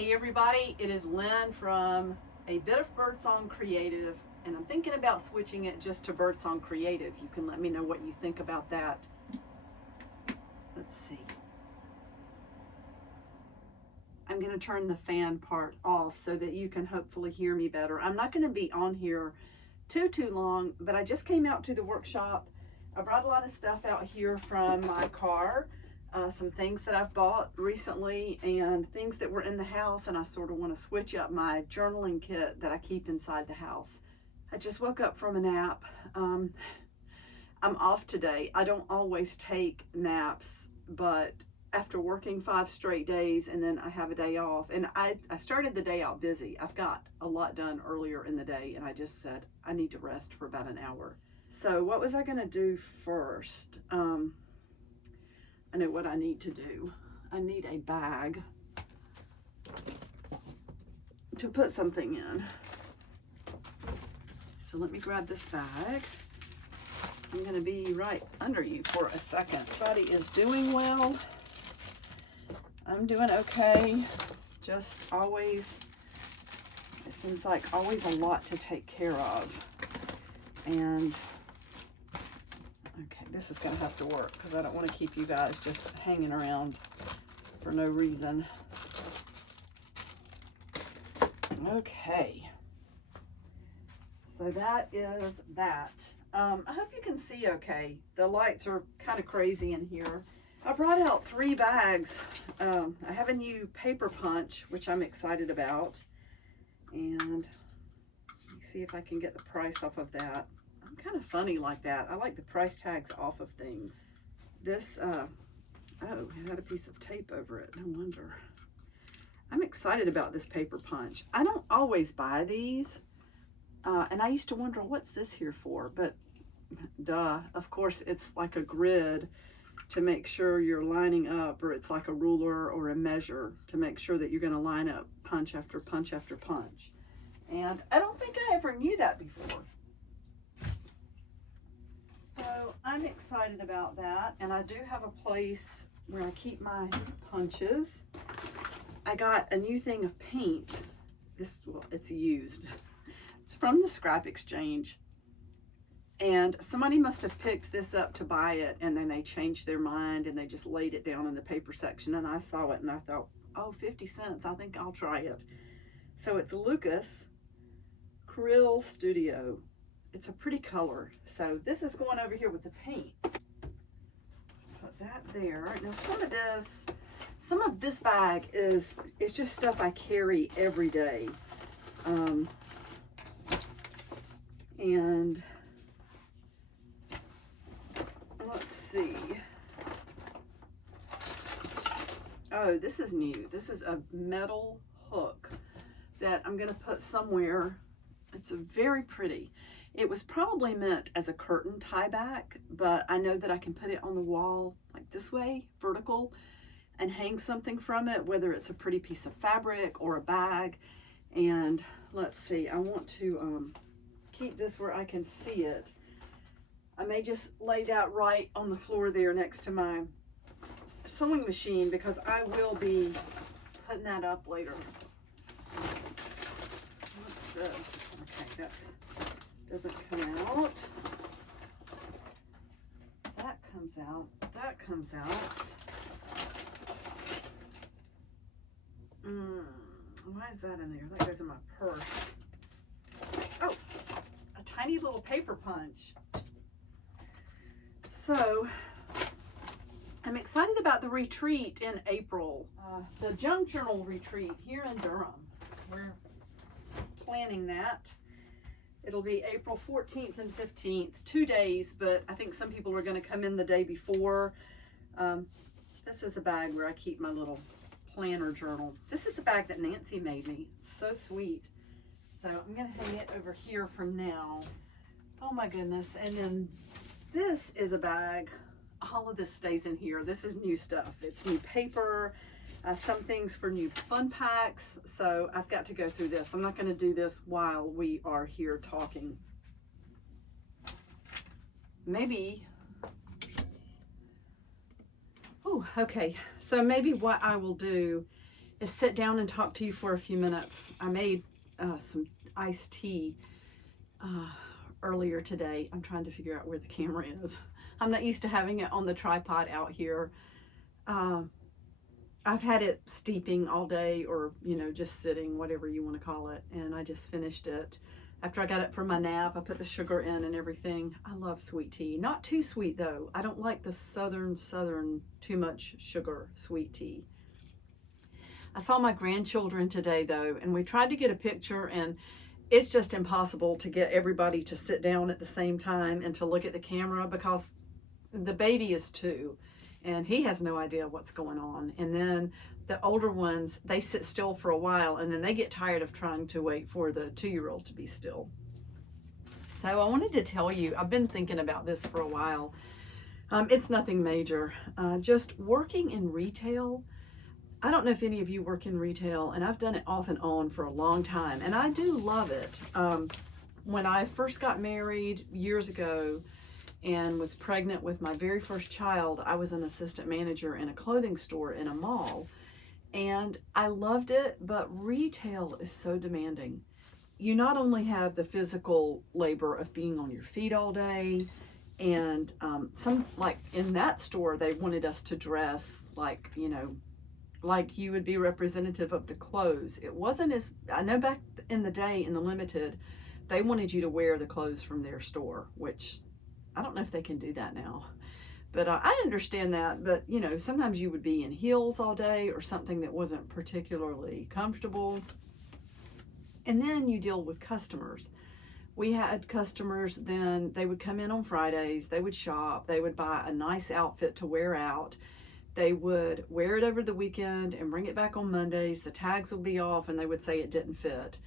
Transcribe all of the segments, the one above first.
Hey everybody, it is Lynn from A Bit of Birdsong Creative, and I'm thinking about switching it just to Birdsong Creative. You can let me know what you think about that. Let's see. I'm going to turn the fan part off so that you can hopefully hear me better. I'm not going to be on here too long, but I just came out to the workshop. I brought a lot of stuff out here from my car. Some things that I've bought recently and things that were in the house, and I sort of want to switch up my journaling kit that I keep inside the house. I just woke up from a nap. I'm off today. I don't always take naps, but after working 5 straight days and then I have a day off, and I started the day out busy. I've got a lot done earlier in the day, and I just said I need to rest for about an hour. So what was I going to do first? I know what I need to do. I need a bag to put something in. So let me grab this bag. I'm going to be right under you for a second. Everybody is doing well. I'm doing okay. Just always, it seems like always a lot to take care of. And okay, this is going to have to work because I don't want to keep you guys just hanging around for no reason. Okay. So that is that. I hope you can see okay. The lights are kind of crazy in here. I brought out 3 bags. I have a new paper punch, which I'm excited about. And let me see if I can get the price off of that. I'm kind of funny like that. I like the price tags off of things. This, oh, it had a piece of tape over it. No wonder. I'm excited about this paper punch. I don't always buy these. And I used to wonder, what's this here for? But duh, of course, it's like a grid to make sure you're lining up, or it's like a ruler or a measure to make sure that you're going to line up punch after punch after punch. And I don't think I ever knew that before. So I'm excited about that. And I do have a place where I keep my punches. I got a new thing of paint. Well, it's used. It's from the scrap exchange. And somebody must have picked this up to buy it, and then they changed their mind and they just laid it down in the paper section, and I saw it and I thought, oh, 50 cents, I think I'll try it. So it's Lucas Krill Studio. It's a pretty color. So this is going over here with the paint. Let's put that there. Now some of this bag is just stuff I carry every day. And let's see. Oh, this is new. This is a metal hook that I'm going to put somewhere. It's very pretty. It was probably meant as a curtain tie back, but I know that I can put it on the wall like this way, vertical, and hang something from it, whether it's a pretty piece of fabric or a bag. And let's see, I want to keep this where I can see it. I may just lay that right on the floor there next to my sewing machine, because I will be putting that up later. What's this? Okay, that doesn't come out. That comes out. That comes out. Why is that in there? That goes in my purse. Oh, a tiny little paper punch. So, I'm excited about the retreat in April. The Junk Journal retreat here in Durham. We're planning that. It'll be April 14th and 15th, 2 days, but I think some people are going to come in the day before. This is a bag where I keep my little planner journal. This is the bag that Nancy made me. It's so sweet. So I'm going to hang it over here from now. Oh my goodness. And then this is a bag. All of this stays in here. This is new stuff. It's new paper, some things for new fun packs. So I've got to go through this. I'm not going to do this while we are here talking. Maybe Oh, okay. So maybe what I will do is sit down and talk to you for a few minutes. I made some iced tea earlier today. I'm trying to figure out where the camera is. I'm not used to having it on the tripod out here. I've had it steeping all day, or, you know, just sitting, whatever you want to call it. And I just finished it. After I got up from my nap, I put the sugar in and everything. I love sweet tea. Not too sweet though. I don't like the southern too much sugar sweet tea. I saw my grandchildren today though, and we tried to get a picture, and it's just impossible to get everybody to sit down at the same time and to look at the camera, because the baby is 2 and he has no idea what's going on. And then the older ones, they sit still for a while and then they get tired of trying to wait for the 2-year-old to be still. So I wanted to tell you, I've been thinking about this for a while. It's nothing major. Just working in retail. I don't know if any of you work in retail, and I've done it off and on for a long time, and I do love it. When I first got married years ago and was pregnant with my very first child, I was an assistant manager in a clothing store in a mall, and I loved it, but retail is so demanding. You not only have the physical labor of being on your feet all day, and like in that store, they wanted us to dress like, you know, like you would be representative of the clothes. It wasn't as, I know back in the day in the limited, they wanted you to wear the clothes from their store, which I don't know if they can do that now. But I understand that, but you know, sometimes you would be in heels all day or something that wasn't particularly comfortable. And then you deal with customers. We had customers then, they would come in on Fridays, they would shop, they would buy a nice outfit to wear out. They would wear it over the weekend and bring it back on Mondays. The tags would be off and they would say it didn't fit.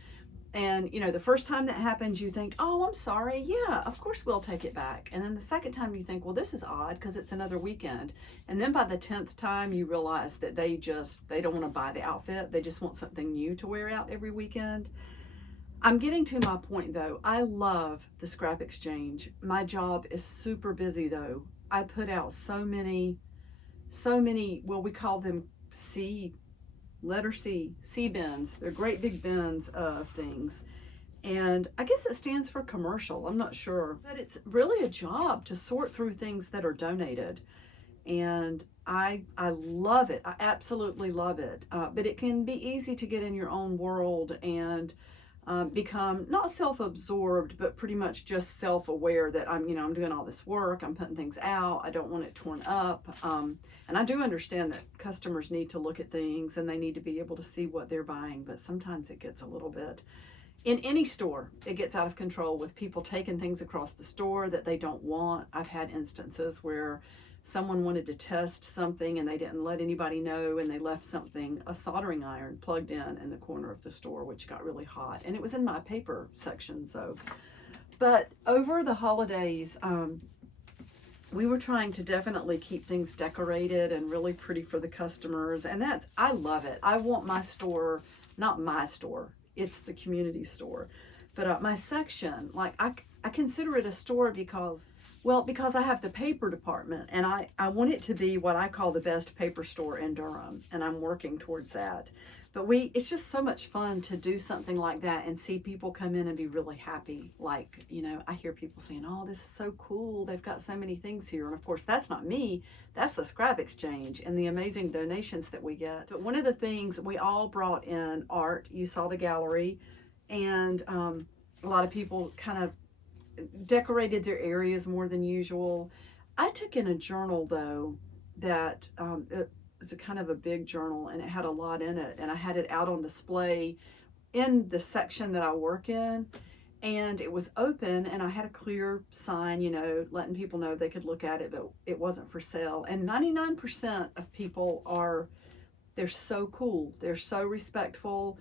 And, you know, the first time that happens, you think, oh, I'm sorry. Yeah, of course we'll take it back. And then the second time you think, well, this is odd because it's another weekend. And then by the 10th time, you realize that they don't want to buy the outfit. They just want something new to wear out every weekend. I'm getting to my point though. I love the scrap exchange. My job is super busy though. I put out so many, well, we call them letter C bins. They're great big bins of things. And I guess it stands for commercial. I'm not sure. But it's really a job to sort through things that are donated. And I love it. I absolutely love it. But it can be easy to get in your own world and become not self-absorbed, but pretty much just self-aware that I'm doing all this work, I'm putting things out, I don't want it torn up. And I do understand that customers need to look at things and they need to be able to see what they're buying, but sometimes it gets a little bit, in any store, it gets out of control with people taking things across the store that they don't want. I've had instances where someone wanted to test something and they didn't let anybody know, and they left a soldering iron plugged in the corner of the store, which got really hot, and it was in my paper section. So, but over the holidays, we were trying to definitely keep things decorated and really pretty for the customers, and I love it. I want my store, not my store, it's the community store, but my section, like I consider it a store because I have the paper department, and I want it to be what I call the best paper store in Durham, and I'm working towards that. But it's just so much fun to do something like that and see people come in and be really happy. Like, you know, I hear people saying, oh, this is so cool. They've got so many things here. And of course, that's not me. That's the scrap exchange and the amazing donations that we get. But one of the things, we all brought in art. You saw the gallery, and a lot of people kind of decorated their areas more than usual. I took in a journal though that it was a kind of a big journal, and it had a lot in it, and I had it out on display in the section that I work in, and it was open, and I had a clear sign, you know, letting people know they could look at it, but it wasn't for sale. And 99% of people they're so cool, they're so respectful.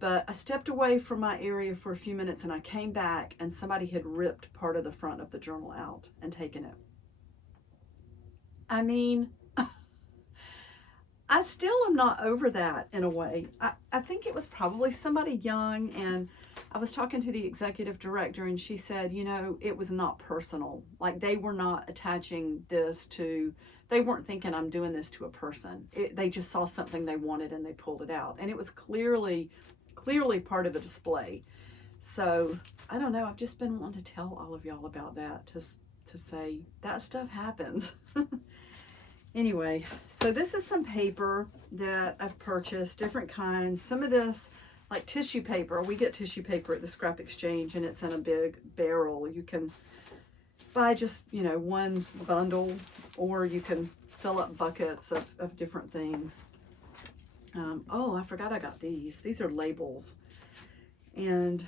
But I stepped away from my area for a few minutes, and I came back, and somebody had ripped part of the front of the journal out and taken it. I mean, I still am not over that in a way. I think it was probably somebody young, and I was talking to the executive director, and she said, you know, it was not personal. Like, they were not attaching this to, they weren't thinking I'm doing this to a person. They just saw something they wanted and they pulled it out. And it was clearly part of a display. So I don't know. I've just been wanting to tell all of y'all about that, to say that stuff happens. Anyway, so this is some paper that I've purchased, different kinds. Some of this, like tissue paper, we get tissue paper at the Scrap Exchange, and it's in a big barrel. You can buy just, you know, one bundle, or you can fill up buckets of different things. Oh, I forgot I got these. These are labels. And,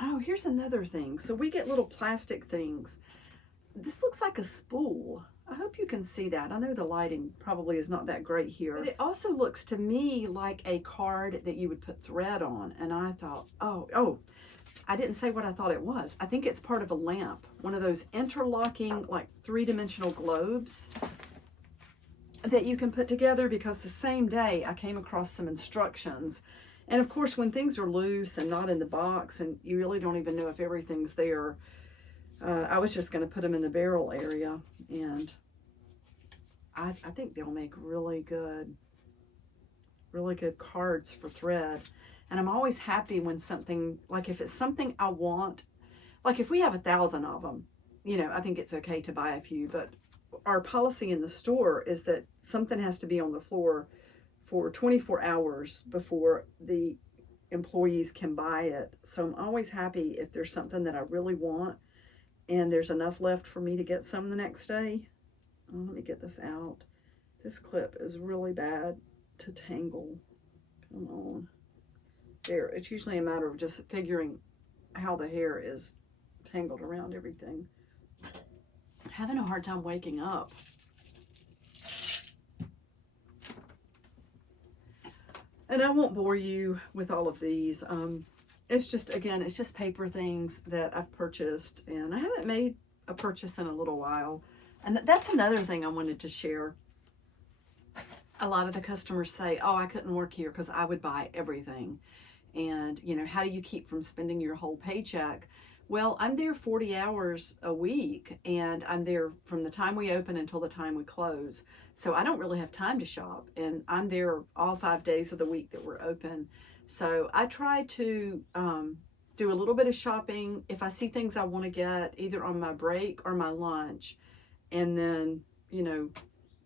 oh, here's another thing. So we get little plastic things. This looks like a spool. I hope you can see that. I know the lighting probably is not that great here, but it also looks to me like a card that you would put thread on. And I thought, oh, I didn't say what I thought it was. I think it's part of a lamp, one of those interlocking, like 3-dimensional globes that you can put together, because the same day I came across some instructions. And of course, when things are loose and not in the box, and you really don't even know if everything's there, I was just going to put them in the barrel area, and I think they'll make really good cards for thread. And I'm always happy when something, like if it's something I want, like if we have 1,000 of them, you know, I think it's okay to buy a few, but our policy in the store is that something has to be on the floor for 24 hours before the employees can buy it. So I'm always happy if there's something that I really want and there's enough left for me to get some the next day. Oh, let me get this out. This clip is really bad to tangle. Come on. There, it's usually a matter of just figuring how the hair is tangled around everything. I'm having a hard time waking up. And I won't bore you with all of these. It's just, again, it's just paper things that I've purchased, and I haven't made a purchase in a little while. And that's another thing I wanted to share. A lot of the customers say, oh, I couldn't work here because I would buy everything. And, you know, how do you keep from spending your whole paycheck? Well, I'm there 40 hours a week, and I'm there from the time we open until the time we close. So I don't really have time to shop, and I'm there all 5 days of the week that we're open. So I try to do a little bit of shopping if I see things I want to get, either on my break or my lunch, and then, you know,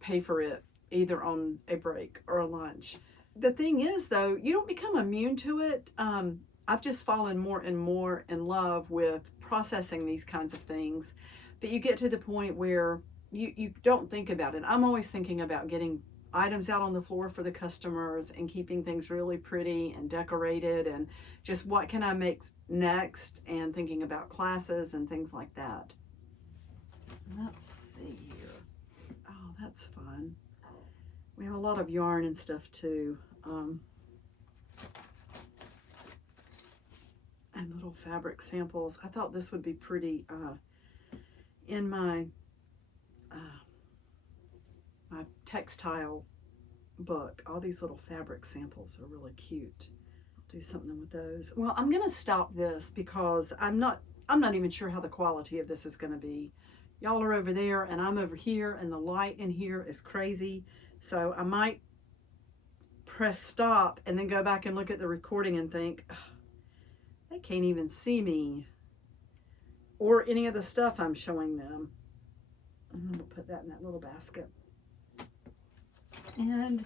pay for it either on a break or a lunch. The thing is, though, you don't become immune to it. I've just fallen more and more in love with processing these kinds of things. But you get to the point where you don't think about it. I'm always thinking about getting items out on the floor for the customers and keeping things really pretty and decorated, and just what can I make next, and thinking about classes and things like that. Let's see here. Oh, that's fun. We have a lot of yarn and stuff too. And little fabric samples. I thought this would be pretty in my my textile book. All these little fabric samples are really cute. I'll do something with those. Well, I'm gonna stop this because I'm not even sure how the quality of this is gonna be. Y'all are over there and I'm over here, and the light in here is crazy. So I might press stop and then go back and look at the recording and think, they can't even see me or any of the stuff I'm showing them. I'm gonna put that in that little basket. And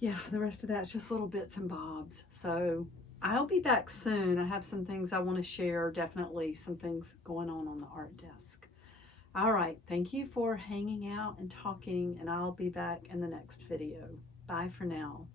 yeah, the rest of that's just little bits and bobs. So I'll be back soon. I have some things I want to share, definitely some things going on the art desk. All right, thank you for hanging out and talking, and I'll be back in the next video. Bye for now.